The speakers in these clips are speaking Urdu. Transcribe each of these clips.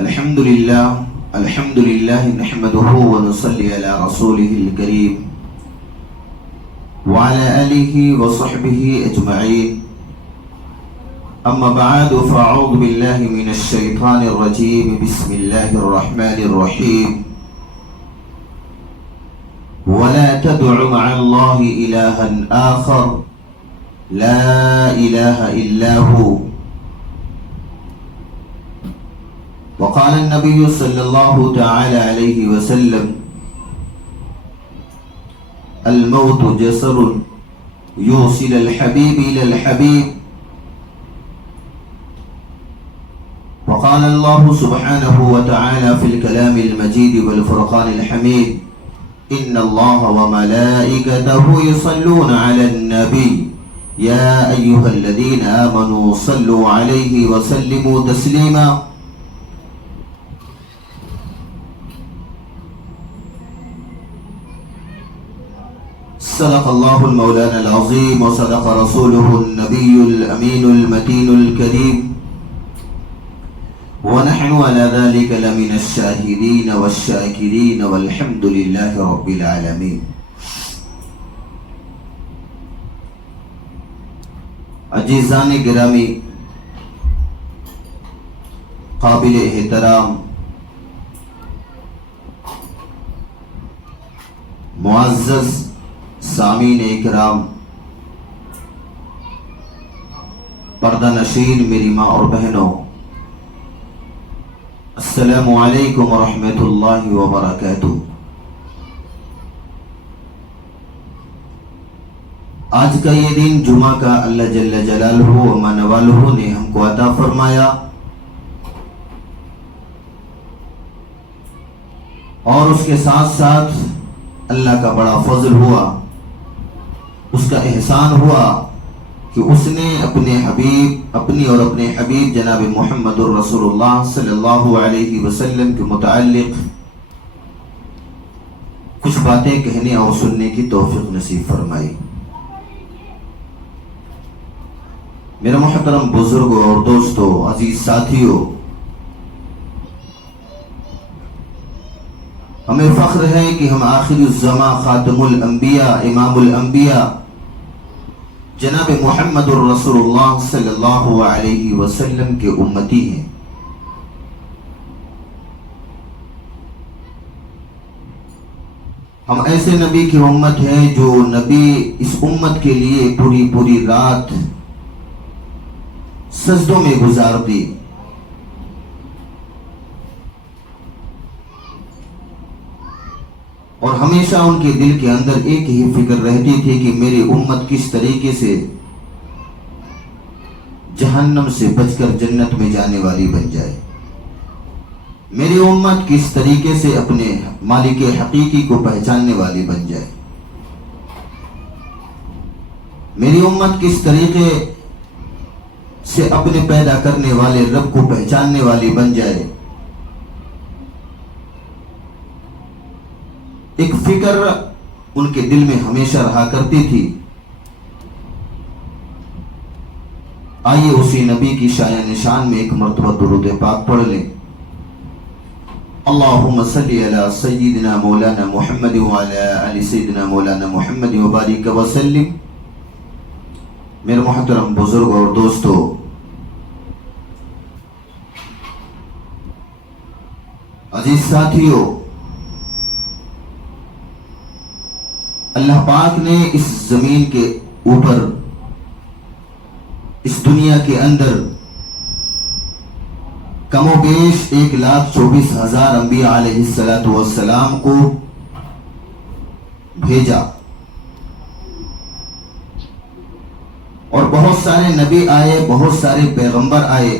الحمد لله نحمده ونصلي على رسوله الكريم وعلى آله وصحبه أجمعين. أما بعد فأعوذ بالله من الشيطان الرجيم. بسم الله الرحمن الرحيم. ولا تدع مع الله إلها آخر لا إله إلا هو. وقال النبي صلى الله تعالى عليه وسلم الموت جسر يوصل الحبيب إلى الحبيب. وقال الله سبحانه وتعالى في الكلام المجيد والفرقان الحميد إن الله وملائكته يصلون على النبي يا أيها الذين آمنوا صلوا عليه وسلموا تسليما. صدق الله المولانا العظيم وصدق رسوله النبي الأمين المتين الكريم ونحن على ذلك لمن الشاهدين والشاكرين والحمد لله رب العالمين. عزیزان گرامی، قابل احترام معزز سامعین اکرام، پردہ نشین میری ماں اور بہنوں، السلام علیکم ورحمۃ اللہ وبرکاتہ. آج کا یہ دن جمعہ کا اللہ جل جلالہ و من والہ نے ہم کو عطا فرمایا اور اس کے ساتھ ساتھ اللہ کا بڑا فضل ہوا، اس کا احسان ہوا کہ اس نے اپنے حبیب جناب محمد الرسول اللہ صلی اللہ علیہ وسلم کے متعلق کچھ باتیں کہنے اور سننے کی توفیق نصیب فرمائی. میرے محترم بزرگوں اور دوستوں، عزیز ساتھیوں، ہمیں فخر ہے کہ ہم آخر الزماں خاتم الانبیاء امام الانبیاء جناب محمد الرسول اللہ صلی اللہ علیہ وسلم کے امتی ہیں. ہم ایسے نبی کی امت ہیں جو نبی اس امت کے لیے پوری رات سجدوں میں گزار دی. اور ہمیشہ ان کے دل کے اندر ایک ہی فکر رہتی تھی کہ میری امت کس طریقے سے جہنم سے بچ کر جنت میں جانے والی بن جائے، میری امت کس طریقے سے اپنے مالک حقیقی کو پہچاننے والی بن جائے، میری امت کس طریقے سے اپنے پیدا کرنے والے رب کو پہچاننے والی بن جائے. ایک فکر ان کے دل میں ہمیشہ رہا کرتی تھی. آئیے اسی نبی کی شایان نشان میں ایک مرتبہ درود پاک پڑھ لیں. اللہم صلی علی سیدنا مولانا محمد وعلی آل سیدنا مولانا محمد وبارک وسلم. میرے محترم بزرگ اور دوستو، عزیز ساتھیوں، اللہ پاک نے اس زمین کے اوپر، اس دنیا کے اندر کم و بیش 1,24,000 انبیاء علیہ السلام کو بھیجا اور بہت سارے نبی آئے، بہت سارے پیغمبر آئے،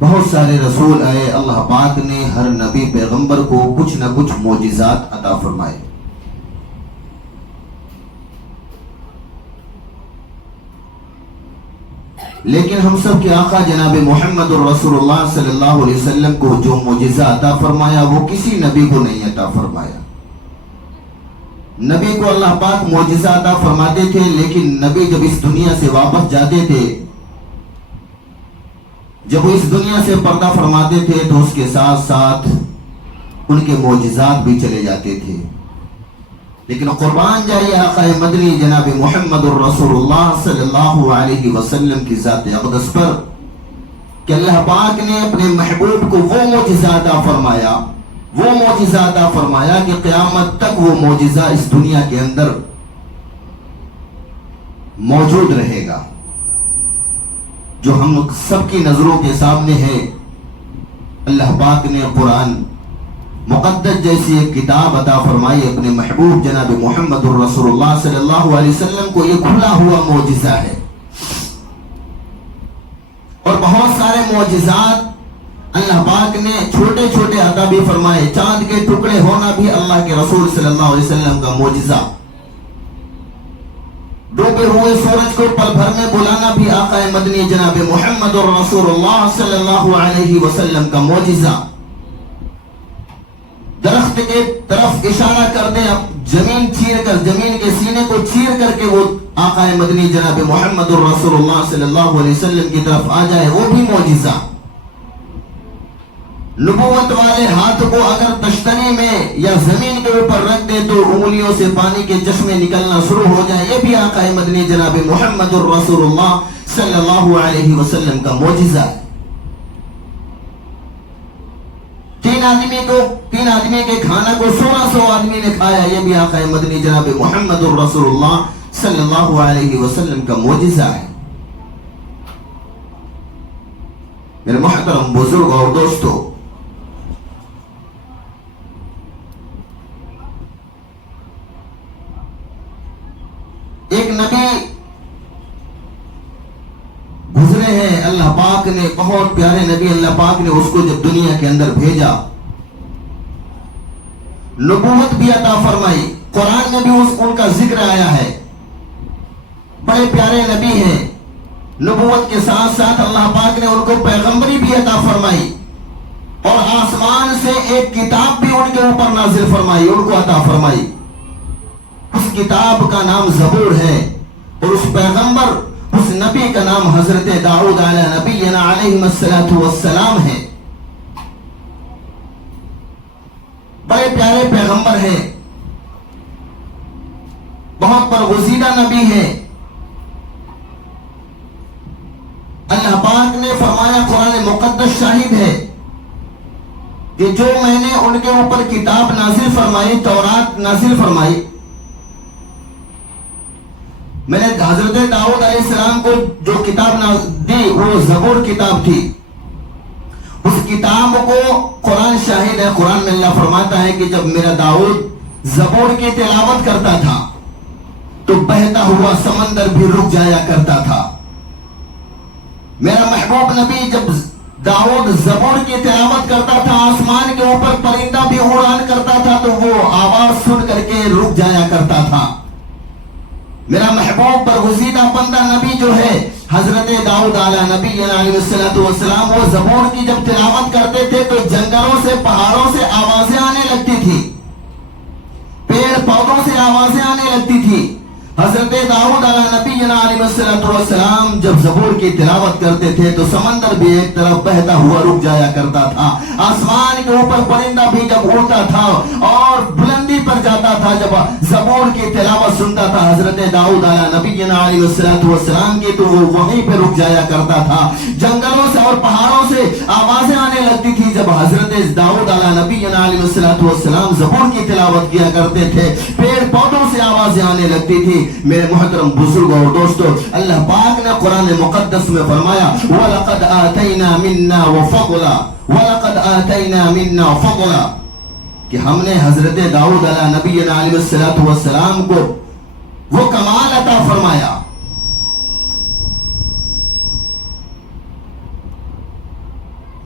بہت سارے رسول آئے. اللہ پاک نے ہر نبی پیغمبر کو کچھ نہ کچھ معجزات عطا فرمائے. لیکن ہم سب کے آقا جناب محمد الرسول اللہ صلی اللہ علیہ وسلم کو جو معجزہ عطا فرمایا وہ کسی نبی کو نہیں عطا فرمایا. نبی کو اللہ پاک معجزہ عطا فرماتے تھے، لیکن نبی جب اس دنیا سے واپس جاتے تھے جب وہ اس دنیا سے پردہ فرماتے تھے تو اس کے ساتھ ساتھ ان کے معجزات بھی چلے جاتے تھے. لیکن قربان جائیے آقا مدنی جناب محمد الرسول اللہ صلی اللہ علیہ وسلم کی ذات اقدس پر کہ اللہ پاک نے اپنے محبوب کو وہ معجزہ عطا فرمایا کہ قیامت تک وہ معجزہ اس دنیا کے اندر موجود رہے گا، جو ہم سب کی نظروں کے سامنے ہے. اللہ پاک نے قرآن مقدس جیسی ایک کتاب عطا فرمائی اپنے محبوب جناب محمد الرسول اللہ صلی اللہ علیہ وسلم کو. یہ کھلا ہوا معجزہ ہے، اور بہت سارے معجزات اللہ پاک نے چھوٹے چھوٹے عطا بھی فرمائے. چاند کے ٹکڑے ہونا بھی اللہ کے رسول صلی اللہ علیہ وسلم کا معجزہ، ڈوبے ہوئے سورج کو پل بھر میں بلانا بھی آقا مدنی جناب محمد الرسول اللہ صلی اللہ علیہ وسلم کا معجزہ. درخت کے طرف اشارہ کر دیں، زمین کے سینے کو چیر کر کے وہ آقا مدنی جناب محمد الرسول اللہ صلی اللہ علیہ وسلم کی طرف آ جائے، وہ بھی معجزہ. نبوت والے ہاتھ کو اگر تشتنی میں یا زمین کے اوپر رکھ دے تو انگلیوں سے پانی کے چشمے نکلنا شروع ہو جائے، یہ بھی آقا مدنی جناب محمد الرسول اللہ صلی اللہ علیہ وسلم کا معجزہ ہے. تین آدمی کے کھانا کو 1600 آدمی نے کھایا، یہ بھی آقا مدنی جناب محمد الرسول اللہ صلی اللہ علیہ وسلم کا معجزہ ہے. میرے محترم بزرگ اور دوستو، ایک نبی گزرے ہیں اللہ پاک نے، بہت پیارے نبی. اللہ پاک نے اس کو جب دنیا کے اندر بھیجا، نبوت بھی عطا فرمائی. قرآن میں بھی ان کا ذکر آیا ہے. بڑے پیارے نبی ہیں. نبوت کے ساتھ ساتھ اللہ پاک نے ان کو پیغمبری بھی عطا فرمائی، اور آسمان سے ایک کتاب بھی ان کے اوپر نازل فرمائی، ان کو عطا فرمائی. اس کتاب کا نام زبور ہے، اور اس پیغمبر، اس نبی کا نام حضرت داؤد علیہ نبینا علیہ السلام ہے. بڑے پیارے پیغمبر ہیں، بہت برگزیدہ نبی ہے. اللہ پاک نے فرمایا، قرآن مقدس شاہد ہے کہ جو میں نے ان کے اوپر کتاب نازل فرمائی، تورات نازل فرمائی، میں نے حضرت داؤد علیہ السلام کو جو کتاب دی وہ زبور کتاب تھی. اس کتاب کو قرآن شاہد ہے. قرآن میں اللہ فرماتا ہے کہ جب میرا داؤد زبور کی تلاوت کرتا تھا تو بہتا ہوا سمندر بھی رک جایا کرتا تھا. میرا محبوب نبی جب داؤد زبور کی تلاوت کرتا تھا، آسمان کے اوپر پرندہ بھی اڑان کرتا تھا تو وہ آواز سن کر کے رک جایا کرتا تھا. میرا محبوب برگزیدہ بندہ نبی جو ہے حضرت داؤد علیہ نبی علیہ السلام، وہ زبور کی جب تلاوت کرتے تھے تو جنگلوں سے، پہاڑوں سے آوازیں آنے لگتی تھی، پیڑ پودوں سے آوازیں آنے لگتی تھی. حضرت داؤد علیہ نبی علیہ السلام جب زبور کی تلاوت کرتے تھے تو سمندر بھی ایک طرف بہتا ہوا رک جایا کرتا تھا. آسمان کے اوپر پرندہ بھی جب اڑتا تھا اور بلندی پر جاتا تھا، جب زبور کی تلاوت سنتا تھا حضرت داؤد علیہ نبی علیہ السلام کی، تو وہ وہیں پہ رک جایا کرتا تھا. جنگلوں سے اور پہاڑوں سے آوازیں آنے لگتی تھی جب حضرت داؤد علیہ نبی علیہ السلام زبور کی تلاوت کیا کرتے تھے. پیڑ پودوں سے آوازیں آنے لگتی تھی. میرے محترم بزرگ اور دوستو، اللہ پاک نے قرآن مقدس میں فرمایا، وَلَقَدْ آتَيْنَا مِنَّا وَفَضْلًا وَلَقَدْ آتَيْنَا مِنَّا فَضْلًا، کہ ہم نے حضرت داؤد علیہ نبی علیہ السلام کو وہ کمال عطا فرمایا.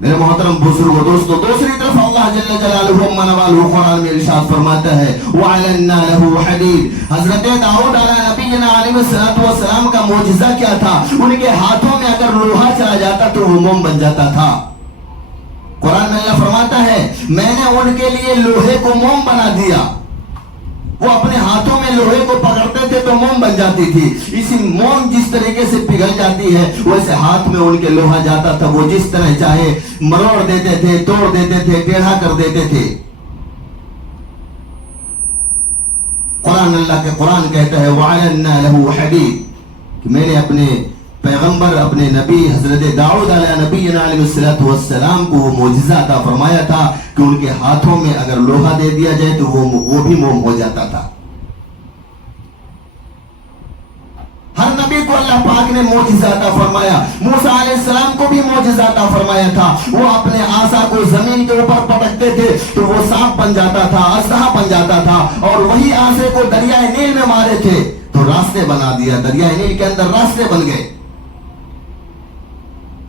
میرے محترم بزرگ و دوستو، دوسری طرف اللہ جل جلالہ منوالہ قرآن میں ارشاد فرماتا ہے، وَعَلَنَّا لَهُ حَدِيدٌ. حضرت داؤد علیہ نبی علیہ السلام کا معجزہ کیا تھا؟ ان کے ہاتھوں میں اگر لوہا چلا جاتا تو وہ موم بن جاتا تھا. قرآن میں اللہ فرماتا ہے، میں نے ان کے لیے لوہے کو موم بنا دیا. وہ اپنے ہاتھوں میں لوہے کو پکڑتے تھے تو موم بن جاتی تھی. اسی موم جس طریقے سے پگھل جاتی ہے ویسے ہاتھ میں ان کے لوہا جاتا تھا. وہ جس طرح چاہے مروڑ دیتے تھے, توڑ دیتے تھے, ٹیڑھا کر دیتے تھے. قرآن, اللہ کے قرآن کہتا ہے وَعَلَنَّا لَهُ حَدِيدٌ, کہ میں نے اپنے پیغمبر, اپنے نبی حضرت داؤد علیہ نبینا علیہ السلام کو وہ معجزہ عطا فرمایا تھا کہ ان کے ہاتھوں میں اگر لوہا دے دیا جائے تو وہ بھی موم ہو جاتا تھا. ہر نبی کو اللہ پاک نے معجزہ عطا فرمایا. موسیٰ علیہ السلام کو بھی معجزہ عطا فرمایا تھا. وہ اپنے عصا کو زمین کے اوپر پٹکتے تھے تو وہ سانپ بن جاتا تھا, اژدہا بن جاتا تھا, اور وہی عصے کو دریائے نیل میں مارے تھے تو راستے بنا دیا. دریائے نیل کے اندر راستے بن گئے.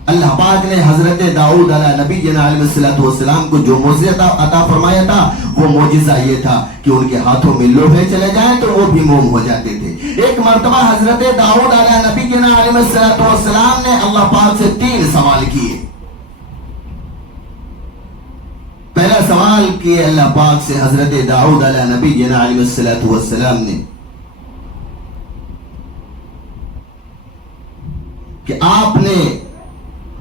اللہ پاک نے حضرت داؤد علیہ نبی علیہ السلام کو جو معجزہ عطا فرمایا تھا وہ معجزہ یہ تھا کہ ان کے ہاتھوں میں لوہے چلے جائیں تو وہ بھی موم ہو جاتے تھے. ایک مرتبہ حضرت داؤد علیہ نبی علیہ السلام نے اللہ پاک سے 3 سوال کیے. پہلا سوال کیے اللہ پاک سے حضرت داؤد علیہ نبی علیہ السلام نے کہ آپ نے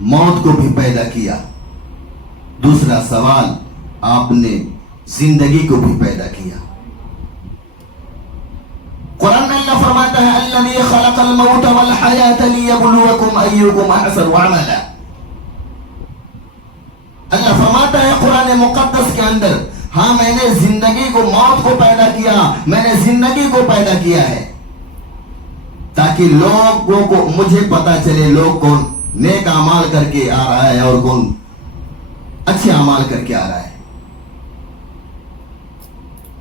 موت کو بھی پیدا کیا. دوسرا سوال, آپ نے زندگی کو بھی پیدا کیا. قرآن میں اللہ فرماتا ہے الذی خلق الموت والحیاۃ لیبلوکم ایکم احسن عملا. اللہ فرماتا ہے قرآن مقدس کے اندر, ہاں میں نے زندگی کو, موت کو پیدا کیا, میں نے زندگی کو پیدا کیا ہے تاکہ لوگوں کو مجھے پتا چلے لوگ کون نیک اعمال کر کے آ رہا ہے اور کون اچھے اعمال کر کے آ رہا ہے,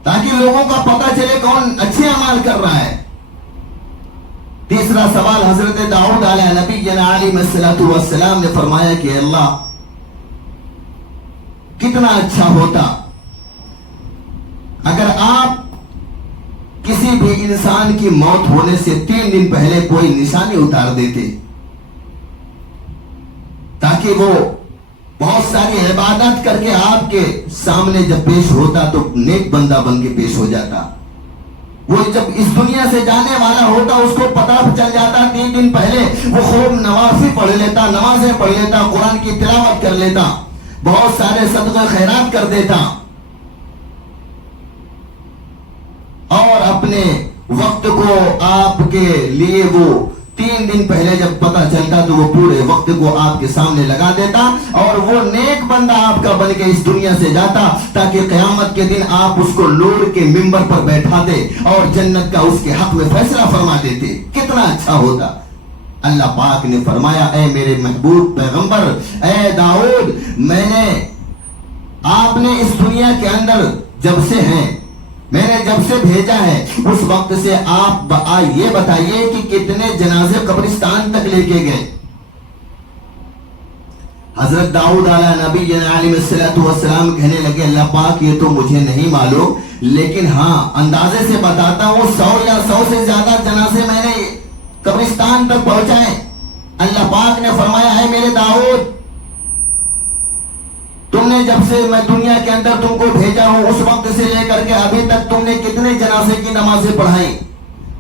تاکہ لوگوں کا پتہ چلے کون اچھے اعمال کر رہا ہے. تیسرا سوال حضرت داؤد علیہ نبی علیہ السلام نے فرمایا کہ اللہ کتنا اچھا ہوتا اگر آپ کسی بھی انسان کی موت ہونے سے 3 دن پہلے کوئی نشانی اتار دیتے تاکہ وہ بہت ساری عبادت کر کے آپ کے سامنے جب پیش ہوتا تو نیک بندہ بن کے پیش ہو جاتا. وہ جب اس دنیا سے جانے والا ہوتا اس کو پتہ چل جاتا 3 دن پہلے, وہ خوب نوافل پڑھ لیتا, نمازیں پڑھ لیتا, قرآن کی تلاوت کر لیتا, بہت سارے صدقہ خیرات کر دیتا, اور اپنے وقت کو آپ کے لیے وہ 3 دن پہلے جب پتہ چلتا تو وہ پورے وقت کو آپ کے سامنے لگا دیتا اور وہ نیک بندہ آپ کا بن کے اس دنیا سے جاتا تاکہ قیامت کے دن آپ اس کو نور کے منبر پر بیٹھاتے اور جنت کا اس کے حق میں فیصلہ فرما دیتے. کتنا اچھا ہوتا. اللہ پاک نے فرمایا اے میرے محبوب پیغمبر, اے داؤد, میں نے آپ نے اس دنیا کے اندر جب سے ہیں, میں نے جب سے بھیجا ہے اس وقت سے آپ یہ بتائیے کہ کتنے جنازے قبرستان تک لے کے گئے. حضرت داؤد علیہ نبی علیہ السلام کہنے لگے اللہ پاک یہ تو مجھے نہیں معلوم, لیکن ہاں اندازے سے بتاتا ہوں 100 یا 100 سے زیادہ جنازے میں نے قبرستان تک پہنچائے. اللہ پاک نے فرمایا ہے میرے داؤد, تم نے جب سے میں دنیا کے اندر تم کو بھیجا ہوں اس وقت سے لے کر کے ابھی تک تم نے کتنے جنازے کی نمازیں پڑھائی.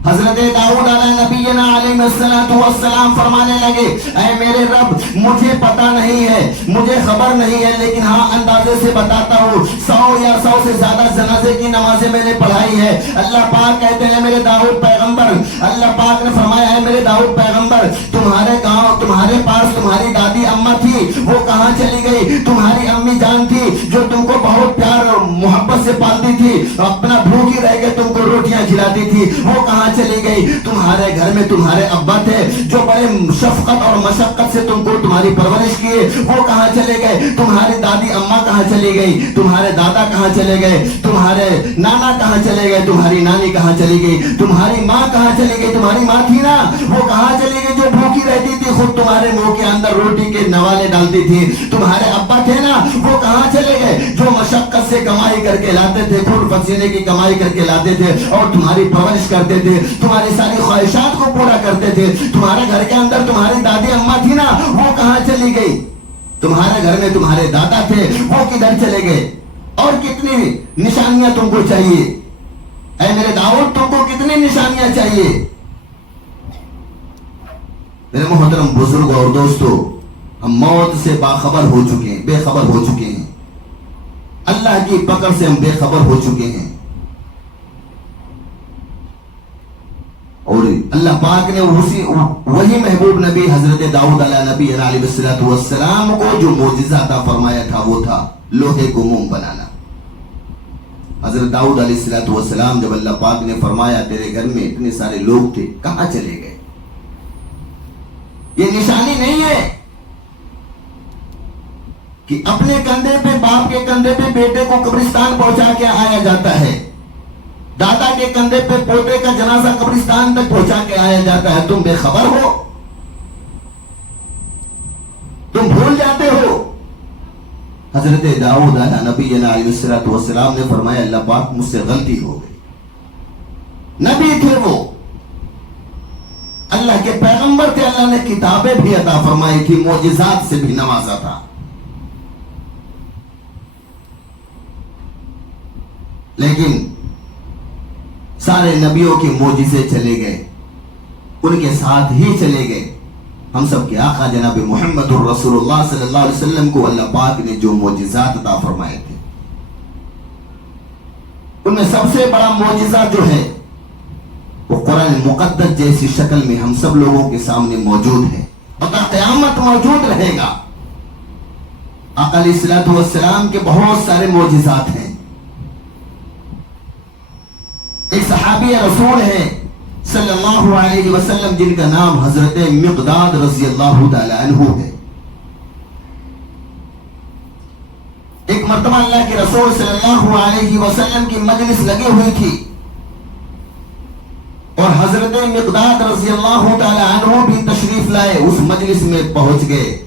حضرت داؤد علیہ نبی علیہ السلام فرمانے لگے اے میرے رب مجھے پتا نہیں ہے, مجھے خبر نہیں ہے, لیکن ہاں اندازے سے بتاتا ہوں 100 یا 100 سے زیادہ جنازے کی نمازیں میں نے پڑھائی ہے. اللہ پاک کہتے ہیں میرے داؤد پیغمبر, اللہ پاک نے فرمایا ہے میرے داؤد پیغمبر تمہارے گاؤں تمہارے پاس تمہاری دادی اماں تھی وہ کہاں چلی گئی؟ تمہاری امی جان تھی جو تم کو بہت پیار اور محبت سے پالتی تھی, اپنا بھوکی رہ کے تم کو روٹیاں کھلاتی تھی, وہ کہاں چلی گئی؟ تمہارے گھر میں تمہارے ابا تھے جو بڑے شفقت اور مشقت سے تم کو تمہاری پرورش کیے, وہ کہاں چلے گئے؟ تمہاری دادی اماں کہاں چلی گئی؟ تمہارے دادا کہاں چلے گئے؟ تمہارے نانا کہاں چلے گئے؟ تمہاری نانی کہاں چلی گئی؟ تمہاری ماں کہاں چلی گئی؟ تمہاری ماں تھی نا وہ کہاں چلی گئی جو بھوکی رہتی تھی, خود تمہارے منہ کے اندر روٹی کے نوالے ڈالتی تھی؟ تمہارے ابا تھے نا وہ کہاں چلے گئے جو مشقت سے کمائی کر کے لاتے تھے, خون پسینے کی کمائی کر کے لاتے تھے اور تمہاری پرورش کرتے تھے, تمہاری ساری خواہشات کو پورا کرتے تھے؟ تمہارے گھر کے اندر تمہاری دادی اماں تھی نا وہ کہاں چلی گئی؟ تمہارے گھر میں تمہارے دادا تھے وہ کدھر چلے گئے؟ اور کتنی نشانیاں تم کو چاہیے؟ اے میرے داؤد تم کو کتنی نشانیاں چاہیے؟ میرے محترم بزرگ اور دوستو، ہم موت سے باخبر ہو چکے ہیں، بے خبر ہو چکے ہیں، اللہ کی پکڑ سے ہم بے خبر ہو چکے ہیں، اور اللہ پاک نے وہی محبوب نبی حضرت داؤد علیہ نبی علیہ السلام کو جو معجزہ عطا فرمایا تھا وہ تھا لوہے کو موم بنانا۔ حضرت داؤد علیہ السلام جب اللہ پاک نے فرمایا تیرے گھر میں اتنے سارے لوگ تھے، کہاں چلے گئے؟ یہ نشانی نہیں ہے کہ اپنے کندھے پہ، باپ کے کندھے پہ بیٹے کو قبرستان پہنچا کے آیا جاتا ہے، دادا کے کندھے پہ پوتے کا جنازہ قبرستان تک پہنچا کے آیا جاتا ہے۔ تم بے خبر ہو، تم بھول جاتے ہو۔ حضرت داؤد علیہ نبی علیہ السلام نے فرمایا اللہ پاک مجھ سے غلطی ہو گئی۔ نبی تھے وہ، اللہ کے پیغمبر تھے، اللہ نے کتابیں بھی عطا فرمائی تھی، معجزات سے بھی نوازا تھا، لیکن سارے نبیوں کے معجزے چلے گئے، ان کے ساتھ ہی چلے گئے۔ ہم سب کے آقا جناب محمد الرسول اللہ صلی اللہ علیہ وسلم کو اللہ پاک نے جو معجزات عطا فرمائے تھے، ان میں سب سے بڑا معجزہ جو ہے وہ قرآن مقدس جیسی شکل میں ہم سب لوگوں کے سامنے موجود ہے، اور تا قیامت موجود رہے گا۔ آقا علیہ السلام کے بہت سارے معجزات ہیں۔ ایک صحابی رسول ہے صلی اللہ علیہ وسلم جن کا نام حضرت مقداد رضی اللہ تعالی عنہ ہے۔ ایک مرتبہ اللہ کے رسول صلی اللہ علیہ وسلم کی مجلس لگی ہوئی تھی، اور حضرت مقداد رضی اللہ تعالی عنہ بھی تشریف لائے، اس مجلس میں پہنچ گئے،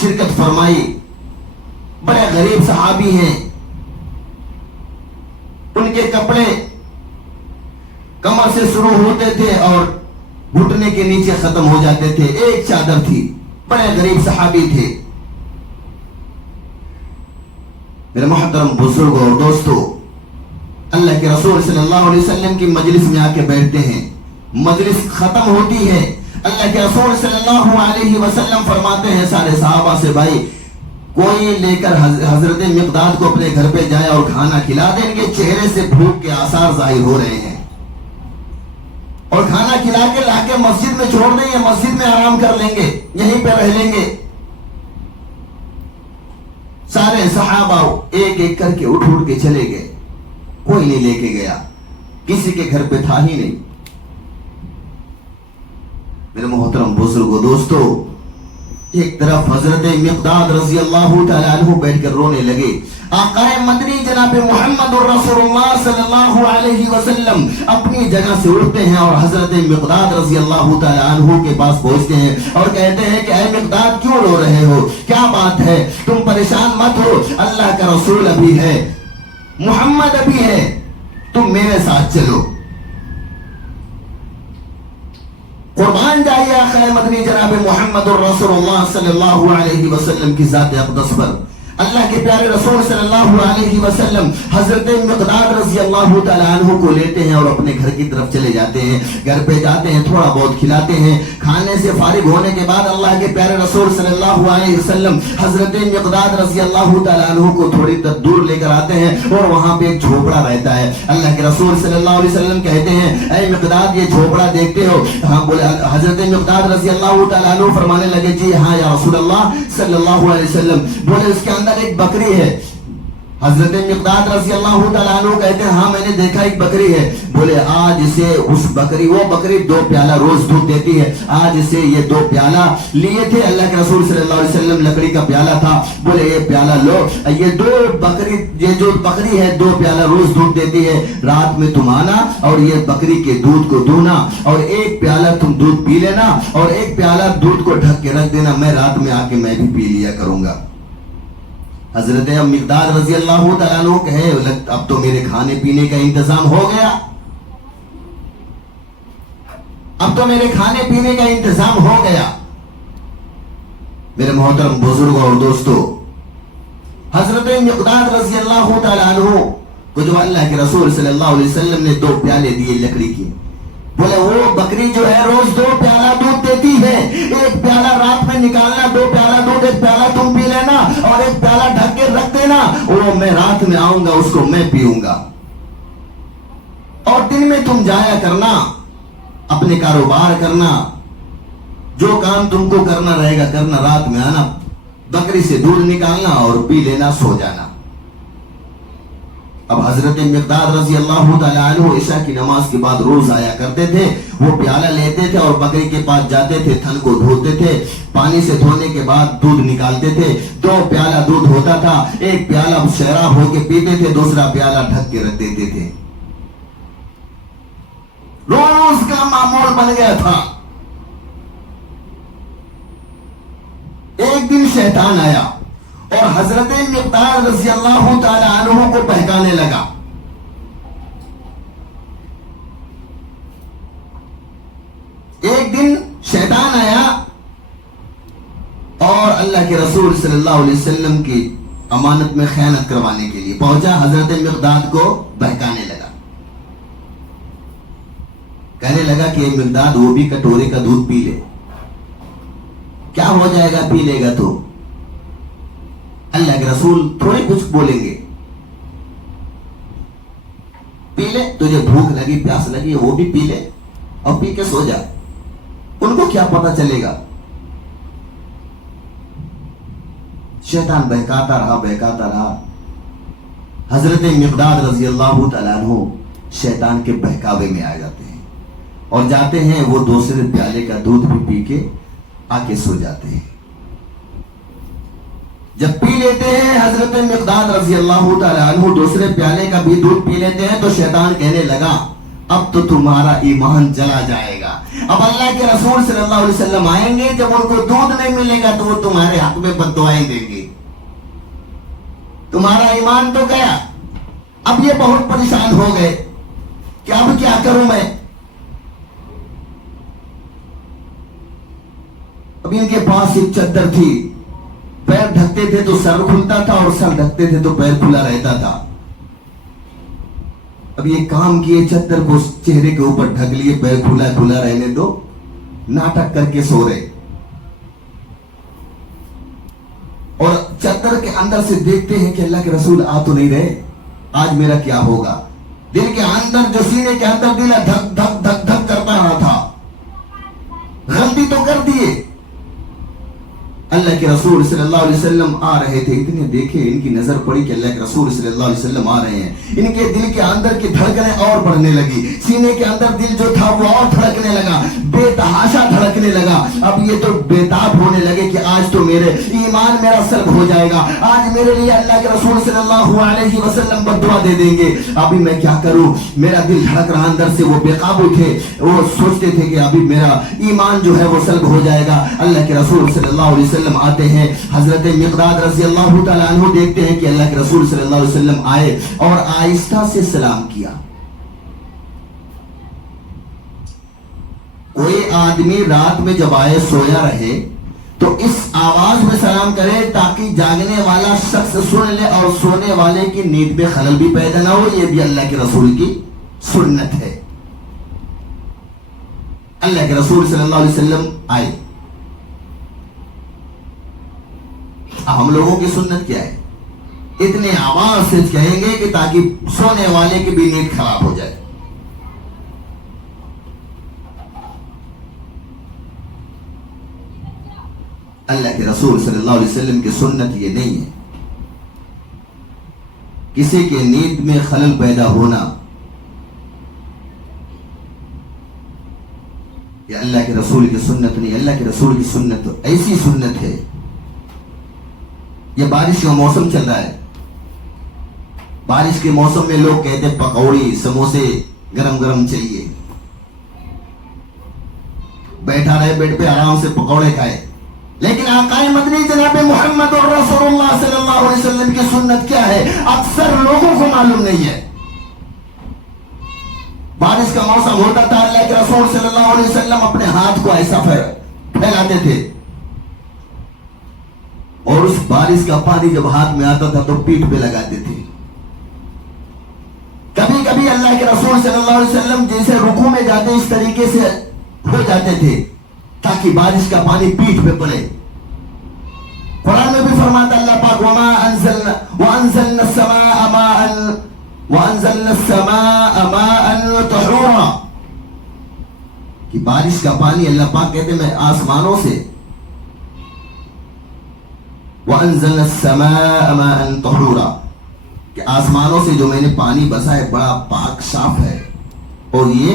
شرکت فرمائی۔ بڑے غریب صحابی ہیں، ان کے کپڑے کمر سے شروع ہوتے تھے اور گھٹنے کے نیچے ختم ہو جاتے تھے، ایک چادر تھی، بڑے غریب صحابی تھے۔ میرے محترم بزرگ اور دوستو، اللہ کے رسول صلی اللہ علیہ وسلم کی مجلس میں آ کے بیٹھتے ہیں، مجلس ختم ہوتی ہے، اللہ کے رسول صلی اللہ علیہ وسلم فرماتے ہیں سارے صحابہ سے بھائی کوئی لے کر حضرت مقداد کو اپنے گھر پہ جائے اور کھانا کھلا دیں گے، چہرے سے بھوک کے آثار ظاہر ہو رہے ہیں، اور کھانا کھلا کے لا کے مسجد میں چھوڑ دیں گے، مسجد میں آرام کر لیں گے، یہیں پہ رہ لیں گے۔ سارے صحابہ ایک ایک کر کے اٹھ کے چلے گئے، کوئی نہیں لے کے گیا، کسی کے گھر پہ تھا ہی نہیں۔ میرے محترم بزرگوں دوستو، ایک طرف حضرت مقداد رضی اللہ تعالیٰ عنہ بیٹھ کر رونے لگے، آقا مدنی جناب محمد الرسول اللہ صلی اللہ علیہ وسلم اپنی جگہ سے اٹھتے ہیں اور حضرت مقداد رضی اللہ تعالیٰ عنہ کے پاس پہنچتے ہیں اور کہتے ہیں کہ اے مقداد کیوں رو رہے ہو، کیا بات ہے، تم پریشان مت ہو، اللہ کا رسول ابھی ہے، محمد ابھی ہے، تم میرے ساتھ چلو۔ قربان جائیے آقا مدنی جناب محمد الرسول اللہ صلی اللہ علیہ وسلم کی ذات اقدس پر۔ اللہ کے پیارے رسول صلی اللہ علیہ وسلم حضرت مقداد رضی اللہ تعالیٰ عنہ کو لیتے ہیں اور اپنے گھر کی طرف چلے جاتے ہیں، گھر پہ جاتے ہیں، تھوڑا بہت کھلاتے ہیں، کھانے سے فارغ ہونے کے بعد اللہ کے پیارے رسول صلی اللہ علیہ وسلم حضرت مقداد رضی اللہ تعالیٰ عنہ کو تھوڑی دور لے کر آتے ہیں، اور وہاں پہ ایک جھوپڑا رہتا ہے۔ اللہ کے رسول صلی اللہ علیہ وسلم کہتے ہیں اے مقداد یہ جھوپڑا دیکھتے ہو؟ ہاں بولے، حضرت مقداد رضی اللہ تعالیٰ عنہ فرمانے لگے جی ہاں یا رسول اللہ صلی اللہ علیہ وسلم۔ بولے اس کے اندر ایک بکری ہے۔ حضرت مقداد رضی اللہ تعالیٰ عنہ کہتے ہیں ہاں میں نے دیکھا ایک بکری ہے۔ بولے آج اسے وہ بکری 2 پیالہ روز دودھ دیتی ہے، آج اسے یہ 2 پیالہ لیے تھے، اللہ کے رسول صلی اللہ علیہ وسلم لکڑی کا پیالہ تھا، بولے یہ پیالہ لو، یہ جو بکری ہے 2 پیالہ روز دودھ دیتی ہے، رات میں تم آنا اور یہ بکری کے دودھ کو دونا اور 1 پیالہ تم دودھ پی لینا اور 1 پیالہ دودھ کو ڈھک کے رکھ دینا، میں رات میں آ کے میں بھی پی لیا کروں گا۔ حضرت مقداد رضی اللہ تعالیٰ عنہ کہے اب تو میرے کھانے پینے کا انتظام ہو گیا، اب تو میرے کھانے پینے کا انتظام ہو گیا۔ میرے محترم بزرگوں اور دوستو، حضرت مقداد رضی اللہ تعالیٰ عنہ کو جب اللہ کے رسول صلی اللہ علیہ وسلم نے 2 پیالے دیے لکڑی کے، بولے وہ بکری جو ہے روز 2 پیالہ دودھ دیتی ہے، 1 پیالہ رات میں نکالنا، 2 پیالہ دودھ، 1 پیالہ تم پی لینا اور 1 پیالہ ڈھک کے رکھ دینا، وہ میں رات میں آؤں گا اس کو میں پیوں گا، اور دن میں تم جایا کرنا، اپنے کاروبار کرنا، جو کام تم کو کرنا رہے گا کرنا، رات میں آنا، بکری سے دودھ نکالنا اور پی لینا، سو جانا۔ اب حضرت مقداد رضی اللہ تعالیٰ عنہ عشاء کی نماز کے بعد روز آیا کرتے تھے، وہ پیالہ لیتے تھے اور بکری کے پاس جاتے تھے، تھن کو دھوتے تھے، پانی سے دھونے کے بعد دودھ نکالتے تھے، 2 پیالہ دودھ ہوتا تھا، 1 پیالہ شراب ہو کے پیتے تھے، دوسرا پیالہ ڈھک کے رکھ دیتے تھے، روز کا معمول بن گیا تھا۔ ایک دن شیطان آیا اور حضرت مقداد رضی اللہ تعالی عنہ کو بہکانے لگا۔ ایک دن شیطان آیا اور اللہ کے رسول صلی اللہ علیہ وسلم کی امانت میں خیانت کروانے کے لیے پہنچا، حضرت مقداد کو بہکانے لگا، کہنے لگا کہ مقداد وہ بھی کٹورے کا دودھ پی لے، کیا ہو جائے گا پی لے گا تو؟ اللہ کے رسول تھوڑے کچھ بولیں گے، پی لے، تجھے بھوک لگی پیاس لگی وہ بھی پی لے اور پی کے سو جا، ان کو کیا پتا چلے گا؟ شیطان بہکاتا رہا۔ حضرت مقداد رضی اللہ تعالیٰ عنہ شیطان کے بہکاوے میں آ جاتے ہیں اور جاتے ہیں، وہ دوسرے پیالے کا دودھ بھی پی کے آ کے سو جاتے ہیں۔ جب پی لیتے ہیں حضرت مقداد رضی اللہ تعالیٰ عنہ دوسرے پیالے کا بھی دودھ پی لیتے ہیں تو شیطان کہنے لگا اب تو تمہارا ایمان چلا جائے گا، اب اللہ کے رسول صلی اللہ علیہ وسلم آئیں گے، جب ان کو دودھ نہیں ملے گا تو وہ تمہارے حق میں بد دعائیں دیں گے، تمہارا ایمان تو گیا۔ اب یہ بہت پریشان ہو گئے کہ اب کیا کروں میں؟ اب ان کے پاس ایک چادر تھی، پیر ڈھکتے تھے تو سر کھلتا تھا اور سر ڈھکتے تھے تو پیر کھلا رہتا تھا۔ اب یہ کام کیے، چادر کو چہرے کے اوپر ڈھک لیے، پیر کھلا رہنے دو، ناٹک کر کے سو رہے، اور چادر کے اندر سے دیکھتے ہیں کہ اللہ کے رسول آ تو نہیں رہے، آج میرا کیا ہوگا؟ دل کے اندر جو سینے کے اندر دل دھک دھک دھک دھک کرتا رہا تھا، غلطی تو کر دیے۔ اللہ کے رسول صلی اللہ علیہ وسلم آ رہے تھے، اتنے دیکھے، ان کی نظر پڑی کہ اللہ کے رسول صلی اللہ علیہ وسلم آ رہے ہیں، ان کے دل کے اندر کی دھڑکنیں اور بڑھنے لگی، سینے کے اندر دل جو تھا وہ اور دھڑکنے لگا، بے تحاشا دھڑکنے لگا۔ اب یہ تو بےتاب ہونے لگے کہ آج تو میرے ایمان میرا سلب ہو جائے گا، آج میرے لیے اللہ کے رسول صلی اللہ علیہ وسلم بد دعا دے دیں گے، ابھی میں کیا کروں؟ میرا دل دھڑک رہا اندر سے، وہ بے قابو تھے، وہ سوچتے تھے کہ ابھی میرا ایمان جو ہے وہ سلب ہو جائے گا۔ اللہ کے رسول صلی اللہ علیہ وسلم آتے ہیں، حضرت مقداد رضی اللہ تعالیٰ عنہ دیکھتے ہیں کہ اللہ کے رسول صلی اللہ علیہ وسلم آئے اور آہستہ سے سلام کیا۔ کوئی آدمی رات میں جب آئے سویا رہے تو اس آواز میں سلام کرے تاکہ جاگنے والا شخص سن لے اور سونے والے کی نیند میں خلل بھی پیدا نہ ہو، یہ بھی اللہ کے رسول کی سنت ہے۔ اللہ کے رسول صلی اللہ علیہ وسلم آئے۔ ہم لوگوں کی سنت کیا ہے؟ اتنے آواز سے کہیں گے کہ تاکہ سونے والے کی بھی نیند خراب ہو جائے۔ اللہ کے رسول صلی اللہ علیہ وسلم کی سنت یہ نہیں ہے، کسی کے نیند میں خلل پیدا ہونا یہ اللہ کے رسول کی سنت نہیں۔ اللہ کے رسول کی سنت ایسی سنت ہے، یہ بارش کا موسم چل رہا ہے، بارش کے موسم میں لوگ کہتے ہیں پکوڑی سموسے گرم گرم چاہیے، بیٹھا رہے بیڈ پہ آرام سے پکوڑے کھائے، لیکن آقا مدنی جناب محمد رسول اللہ صلی اللہ علیہ وسلم کی سنت کیا ہے اکثر لوگوں کو معلوم نہیں ہے۔ بارش کا موسم ہوتا تھا، اللہ کے رسول صلی اللہ علیہ وسلم اپنے ہاتھ کو ایسا پھیلاتے تھے اور اس بارش کا پانی جب ہاتھ میں آتا تھا تو پیٹھ پہ لگاتے تھے، اللہ کے رسول صلی اللہ علیہ وسلم جیسے رکوع میں جاتے اس طریقے سے ہو جاتے تھے تاکہ بارش کا پانی پیٹھ پہ پڑے. قرآن میں بھی فرماتا اللہ پاک وَأَنزَلْنَا السَّمَاءَ مَاءً طَهُورًا کہ بارش کا پانی اللہ پاک کہتے ہیں میں آسمانوں سے وَأَنزَلْنَا السَّمَاءَ مَاءً طَهُورًا کہ آسمانوں سے جو میں نے پانی برسا ہے بڑا پاک صاف ہے اور یہ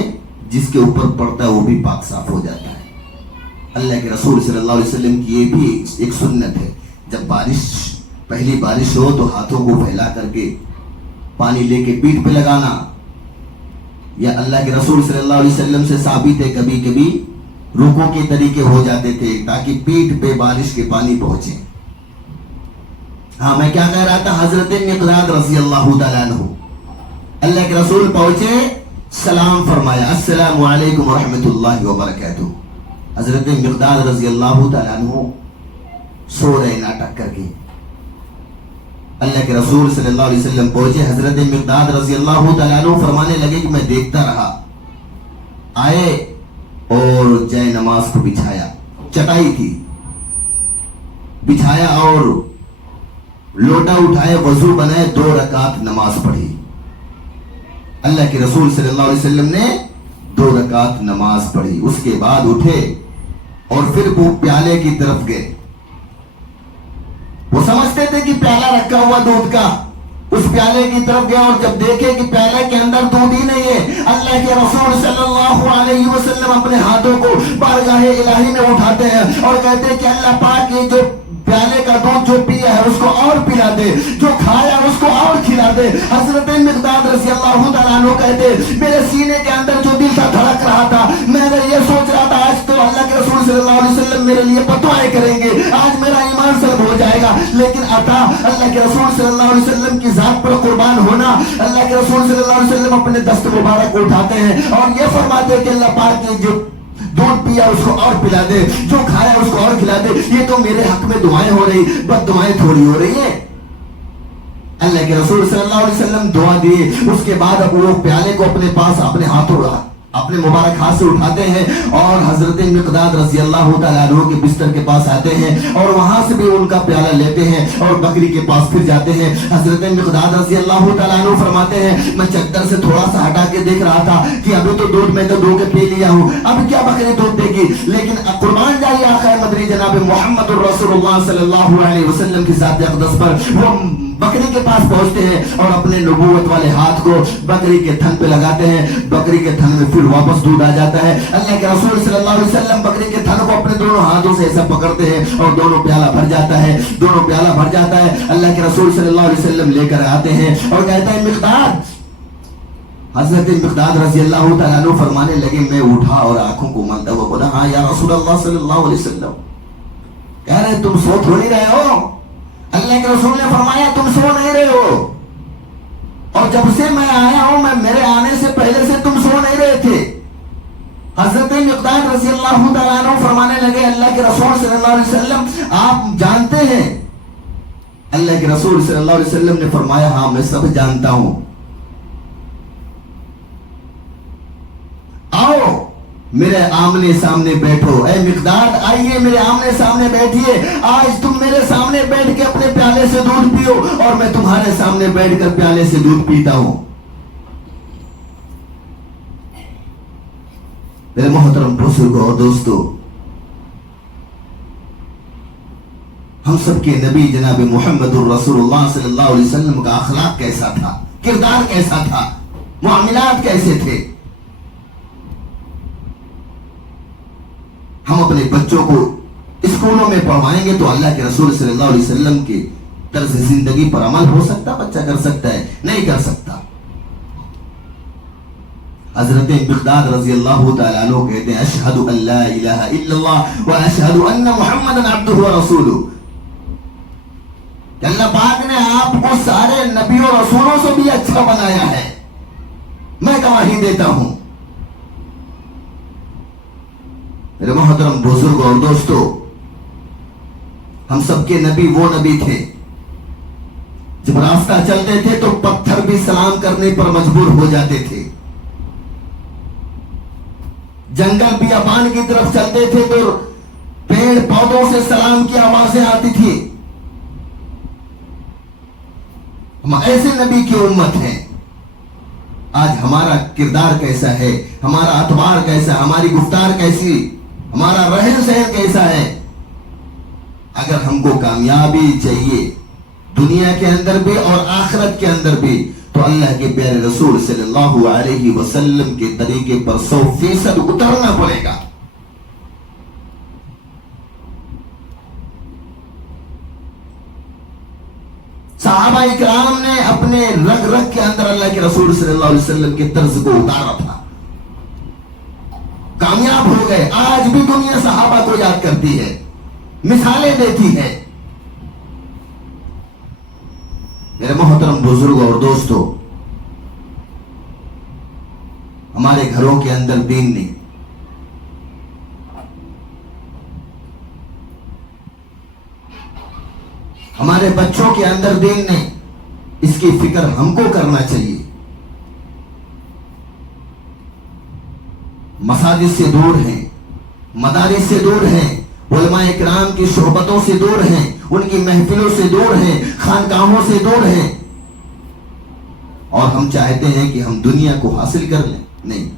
جس کے اوپر پڑتا ہے وہ بھی پاک صاف ہو جاتا ہے. اللہ کے رسول صلی اللہ علیہ وسلم کی یہ بھی ایک سنت ہے جب پہلی بارش ہو تو ہاتھوں کو پھیلا کر کے پانی لے کے پیٹھ پہ لگانا. یا اللہ کے رسول صلی اللہ علیہ وسلم سے ثابت ہے کبھی کبھی رکوع کے طریقے ہو جاتے تھے تاکہ پیٹھ پہ بارش کے پانی پہنچے. ہاں میں کیا کہہ رہا تھا, حضرت مقداد رضی اللہ تعالیٰ عنہ اللہ کے رسول پہنچے, سلام فرمایا السلام علیکم ورحمۃ اللہ وبرکاتہ. حضرت مقداد رضی اللہ تعالیٰ عنہ سو رہے ناٹک کر کے. اللہ کے رسول صلی اللہ علیہ وسلم پہنچے, حضرت مقداد رضی اللہ تعالیٰ عنہ فرمانے لگے کہ میں دیکھتا رہا, آئے اور جائے نماز کو بچھایا, چٹائی تھی بچھایا اور لوٹا اٹھائے, وضو بنائے, 2 رکعت نماز پڑھی. اللہ کے رسول صلی اللہ علیہ وسلم نے 2 رکعت نماز پڑھی. اس کے بعد اٹھے اور پھر وہ پیالے کی طرف گئے. وہ سمجھتے تھے کہ پیالہ رکھا ہوا دودھ کا, اس پیالے کی طرف گئے اور جب دیکھے کہ پیالے کے اندر دودھ ہی نہیں ہے, اللہ کے رسول صلی اللہ علیہ وسلم اپنے ہاتھوں کو بارگاہ الہی میں اٹھاتے ہیں اور کہتے ہیں کہ اللہ پاک یہ جو پیالے کا دودھ جو پیا ہے اس کو اور پلا دے, جو کھایا اس کو اور کھلا دے. حضرت مقداد رضی اللہ تعالیٰ عنہ کہتے میرے سینے کے اندر جو دل تھا دھڑک رہا تھا, میں نے یہ سوچ رہا تھا آج تو اللہ کے رسول صلی اللہ علیہ وسلم میرے لیے بددعائیں کریں گے, آج میرا ایمان سلب ہو جائے گا. لیکن عطا اللہ کے رسول صلی اللہ علیہ وسلم کی ذات پر قربان ہونا, اللہ کے رسول صلی اللہ علیہ وسلم اپنے دست مبارک کو اٹھاتے ہیں اور یہ فرماتے ہیں کہ اللہ پاک کی جو دودھ پیا اس کو اور پلا دے, جو کھایا اس کو اور کھلا دے. یہ تو میرے حق میں دعائیں ہو رہی, بد دعائیں تھوڑی ہو رہی ہیں. اللہ کے رسول صلی اللہ علیہ وسلم دعا دیے. اس کے بعد اب وہ پیالے کو اپنے پاس اپنے ہاتھوں اپنے مبارک ہاتھ سے اٹھاتے ہیں اور حضرت مقداد رضی اللہ تعالیٰ عنہ کے بستر کے پاس آتے ہیں اور وہاں سے بھی ان کا پیالہ لیتے ہیں اور بکری کے پاس پھر جاتے ہیں. حضرت مقداد رضی اللہ تعالیٰ عنہ فرماتے ہیں میں چادر سے تھوڑا سا ہٹا کے دیکھ رہا تھا کہ ابھی تو دودھ میں تو دو کے پی لیا ہوں, اب کیا بکری دودھ دے گی. لیکن قربان جائیے آقا مدنی جناب محمد الرسول اللہ صلی اللہ علیہ وسلم کی ذات اقدس پر, وہ بکری کے پاس پہنچتے ہیں اور اپنے نبوت والے ہاتھ کو بکری کے تھن پہ لگاتے ہیں. بکری کے تھن میں پھر واپس دودھ آ جاتا ہے. اللہ کے رسول صلی اللہ علیہ وسلم بکری کے تھن کو اپنے دونوں ہاتھوں سے ایسا پکڑتے ہیں اور دونوں پیالہ بھر جاتا ہے, دونوں پیالہ بھر جاتا ہے. اللہ کے رسول صلی اللہ علیہ وسلم لے کر آتے ہیں اور کہتے ہیں مقداد. حضرت مقداد رضی اللہ تعالیٰ عنہ فرمانے لگے میں اٹھا اور آنکھوں کو ملتا ہوا بولا ہاں یا رسول اللہ صلی اللہ علیہ وسلم. کہہ رہے تم سو تھوڑی رہے ہو. اللہ کے رسول نے فرمایا تم سو نہیں رہے ہو, اور جب سے میں آیا ہوں میرے آنے سے پہلے سے تم سو نہیں رہے تھے. حضرت مقداد رضی اللہ تعالیٰ عنہ فرمانے لگے اللہ کے رسول صلی اللہ علیہ وسلم آپ جانتے ہیں. اللہ کے رسول صلی اللہ علیہ وسلم نے فرمایا ہاں میں سب جانتا ہوں, آؤ میرے آمنے سامنے بیٹھو. اے مقداد آئیے میرے آمنے سامنے بیٹھیے, آج تم میرے سامنے بیٹھ کے اپنے پیالے سے دودھ پیو اور میں تمہارے سامنے بیٹھ کر پیالے سے دودھ پیتا ہوں. میرے محترم بزرگوں اور دوستو, ہم سب کے نبی جناب محمد الرسول اللہ صلی اللہ علیہ وسلم کا اخلاق کیسا تھا, کردار کیسا تھا, معاملات کیسے تھے. ہم اپنے بچوں کو اسکولوں میں پڑھوائیں گے تو اللہ کے رسول صلی اللہ علیہ وسلم کے طرز زندگی پر عمل ہو سکتا, بچہ کر سکتا ہے, نہیں کر سکتا. حضرت مقداد رضی اللہ تعالیٰ عنہ کہتے ہیں اشہد ان لا الہ الا اللہ و اشہد ان محمد عبدہ و رسولہ. کہ اللہ پاک نے آپ کو سارے نبیوں اور رسولوں سے بھی اچھا بنایا ہے, میں گواہی دیتا ہوں. میرے محترم بزرگ اور دوستو, ہم سب کے نبی وہ نبی تھے جب راستہ چلتے تھے تو پتھر بھی سلام کرنے پر مجبور ہو جاتے تھے. جنگل بیابان کی طرف چلتے تھے تو پیڑ پودوں سے سلام کی آوازیں آتی تھی. ہم ایسے نبی کی امت ہیں. آج ہمارا کردار کیسا ہے, ہمارا اعتبار کیسا, ہماری گفتار کیسی, ہمارا رہن سہن کیسا ہے؟ اگر ہم کو کامیابی چاہیے دنیا کے اندر بھی اور آخرت کے اندر بھی, تو اللہ کے پیارے رسول صلی اللہ علیہ وسلم کے طریقے پر 100% اترنا پڑے گا. صحابہ اکرام نے اپنے رگ رگ کے اندر اللہ کے رسول صلی اللہ علیہ وسلم کے طرز کو اتارا تھا, کامیاب ہو گئے. آج بھی دنیا صحابہ کو یاد کرتی ہے, مثالیں دیتی ہے. میرے محترم بزرگوں اور دوستوں, ہمارے گھروں کے اندر دین نہیں, ہمارے بچوں کے اندر دین نہیں, اس کی فکر ہم کو کرنا چاہیے. مساجد سے دور ہیں, مدارس سے دور ہیں, علماء اکرام کی صحبتوں سے دور ہیں, ان کی محفلوں سے دور ہیں, خانقاہوں سے دور ہیں, اور ہم چاہتے ہیں کہ ہم دنیا کو حاصل کر لیں. نہیں,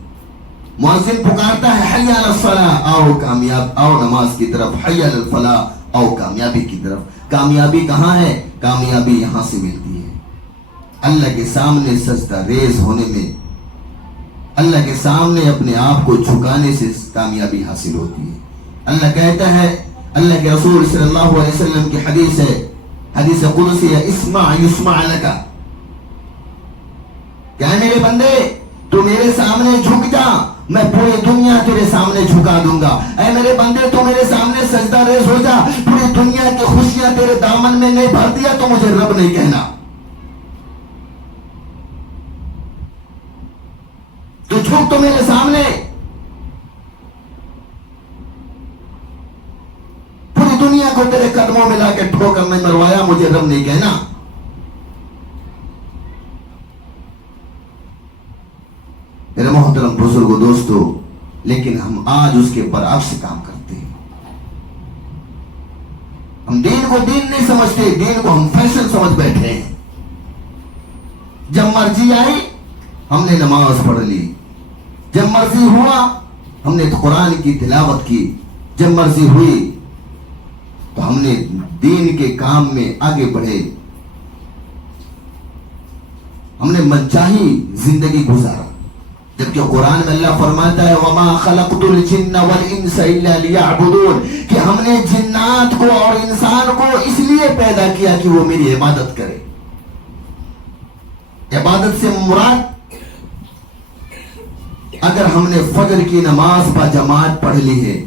مؤذن پکارتا ہے حی علی الصلاۃ, آؤ کامیاب, آؤ نماز کی طرف, حی علی الفلاح, آؤ کامیابی کی طرف. کامیابی کہاں ہے؟ کامیابی یہاں سے ملتی ہے. اللہ کے سامنے سجدہ ریز ہونے میں, اللہ کے سامنے اپنے آپ کو جھکانے سے کامیابی حاصل ہوتی ہے. اللہ کہتا ہے, اللہ کے رسول صلی اللہ علیہ وسلم کی حدیث ہے, حدیث قدسی ہے, اسمع یسمع لک, کہ اے میرے بندے تو میرے سامنے جھک جا, میں پوری دنیا تیرے سامنے جھکا دوں گا. اے میرے بندے تو میرے سامنے سجدہ ریز ہو جا, پوری دنیا کی خوشیاں تیرے دامن میں نہیں بھر دیا تو مجھے رب نہیں کہنا. تو جھک تو میرے سامنے, پوری دنیا کو تیرے قدموں میں لا کے ٹھوکر میں مروایا, مجھے رب نہیں کہنا. میرے محترم بزرگوں دوستو, لیکن ہم آج اس کے برعکس کام کرتے ہیں. ہم دین کو دین نہیں سمجھتے, دین کو ہم فیشن سمجھ بیٹھے ہیں. جب مرضی آئی ہم نے نماز پڑھ لی, جب مرضی ہوا ہم نے قرآن کی تلاوت کی, جب مرضی ہوئی تو ہم نے دین کے کام میں آگے بڑھے, ہم نے منچاہی زندگی گزارا. جبکہ قرآن میں اللہ فرماتا ہے وَمَا خَلَقْتُ الْجِنَّ وَالْإِنسَ إِلَّا لِيَعْبُدُونَ, کہ ہم نے جنات کو اور انسان کو اس لیے پیدا کیا کہ وہ میری عبادت کرے. عبادت سے مراد, اگر ہم نے فجر کی نماز با جماعت پڑھ لی ہے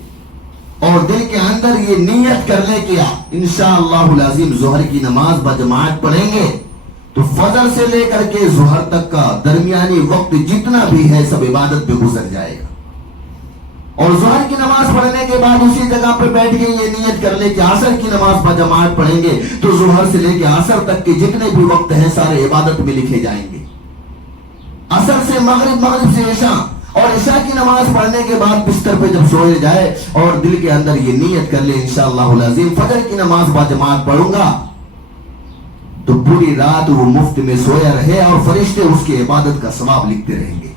اور دل کے اندر یہ نیت کر لے کہ انشاءاللہ العظیم ظہر کی نماز با جماعت پڑھیں گے, تو فجر سے لے کر کے ظہر تک کا درمیانی وقت جتنا بھی ہے سب عبادت پہ گزر جائے گا. اور ظہر کی نماز پڑھنے کے بعد اسی جگہ پہ بیٹھ کے یہ نیت کر لے کہ عصر کی نماز با جماعت پڑھیں گے, تو ظہر سے لے کے عصر تک کے جتنے بھی وقت ہیں سارے عبادت میں لکھے جائیں گے. عصر سے مغرب, مغرب سے عشاء, اور عشاء کی نماز پڑھنے کے بعد بستر پہ جب سوئے جائے اور دل کے اندر یہ نیت کر لے انشاءاللہ العظیم فجر کی نماز با جماعت پڑھوں گا, تو پوری رات وہ مفت میں سویا رہے اور فرشتے اس کی عبادت کا ثواب لکھتے رہیں گے.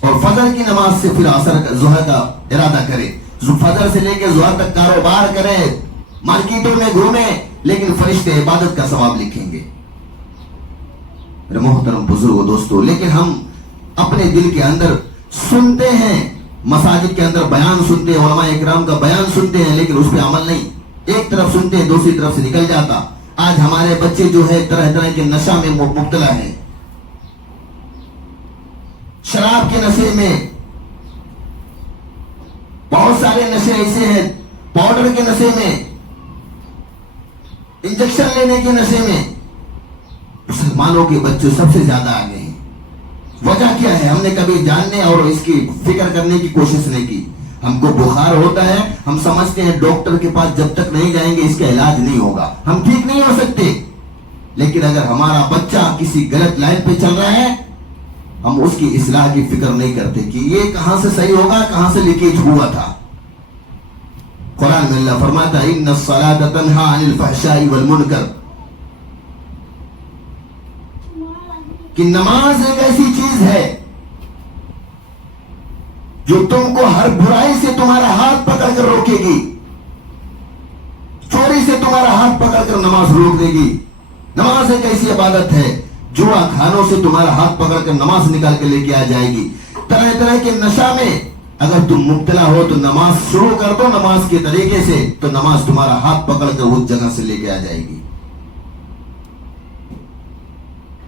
اور فجر کی نماز سے پھر عصر ظہر کا ارادہ کرے, فجر سے لے کے ظہر تک کاروبار کرے, مارکیٹوں میں گھومے, لیکن فرشتے عبادت کا ثواب لکھیں گے. میرے محترم بزرگوں دوستو, لیکن ہم اپنے دل کے اندر سنتے ہیں, مساجد کے اندر بیان سنتے ہیں, علماء اکرام کا بیان سنتے ہیں, لیکن اس پہ عمل نہیں. ایک طرف سنتے ہیں, دوسری طرف سے نکل جاتا. آج ہمارے بچے جو ہے طرح طرح کے نشہ میں مبتلا ہیں, شراب کے نشے میں, بہت سارے نشے ایسے ہیں, پاؤڈر کے نشے میں, انجیکشن لینے کے نشے میں. مسلمانوں کے بچے سب سے زیادہ آگے ہیں. وجہ کیا ہے؟ ہم نے کبھی جاننے اور اس کی فکر کرنے کی کوشش نہیں کی. ہم کو بخار ہوتا ہے، ہم سمجھتے ہیں ڈاکٹر کے پاس جب تک نہیں جائیں گے اس کا علاج نہیں ہوگا، ہم ٹھیک نہیں ہو سکتے. لیکن اگر ہمارا بچہ کسی غلط لائن پہ چل رہا ہے، ہم اس کی اصلاح کی فکر نہیں کرتے کہ یہ کہاں سے صحیح ہوگا، کہاں سے لیکیج ہوا تھا. قرآن میں اللہ فرماتا ہے ان الصلاۃ تنہی عن الفحشاء والمنکر، کہ نماز ایک ایسی چیز ہے جو تم کو ہر برائی سے تمہارا ہاتھ پکڑ کر روکے گی. چوری سے تمہارا ہاتھ پکڑ کر نماز روک دے گی. نماز ایک ایسی عبادت ہے جوا کھانوں سے تمہارا ہاتھ پکڑ کر نماز نکال کے لے کے آ جائے گی. طرح طرح کے نشہ میں اگر تم مبتلا ہو تو نماز شروع کر دو نماز کے طریقے سے، تو نماز تمہارا ہاتھ پکڑ کر اس جگہ سے لے کے آ جائے گی.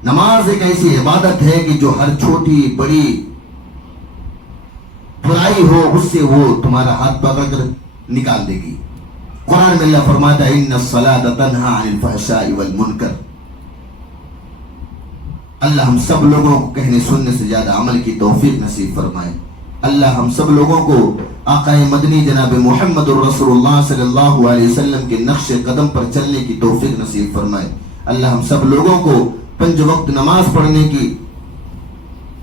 نماز ایک ایسی عبادت ہے کہ جو ہر چھوٹی بڑی برائی ہو اس سے وہ تمہارا ہاتھ پکڑ کر نکال دے گی. قرآن میں اللہ فرماتا ہے ان الصلاۃ تنہی عن الفحشاء والمنکر. اللہ ہم سب لوگوں کو کہنے سننے سے زیادہ عمل کی توفیق نصیب فرمائے. اللہ ہم سب لوگوں کو آقا مدنی جناب محمد الرسول اللہ صلی اللہ علیہ وسلم کے نقش قدم پر چلنے کی توفیق نصیب فرمائے. اللہ ہم سب لوگوں کو 5 وقت نماز پڑھنے کی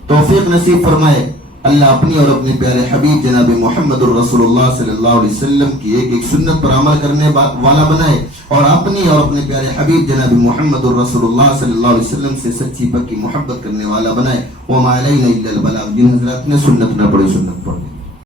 توفیق نصیب فرمائے. اللہ اپنی اور اپنے پیارے حبیب جناب محمد الرسول اللہ صلی اللہ علیہ وسلم کی ایک ایک سنت پر عمل کرنے والا بنائے، اور اپنی اور اپنے پیارے حبیب جناب محمد الرسول اللہ صلی اللہ علیہ وسلم سے سچی پکی محبت کرنے والا بنائے. وما علینا الا البلاغ. جن حضرات نے سنت نہ پڑھی سنت پڑھ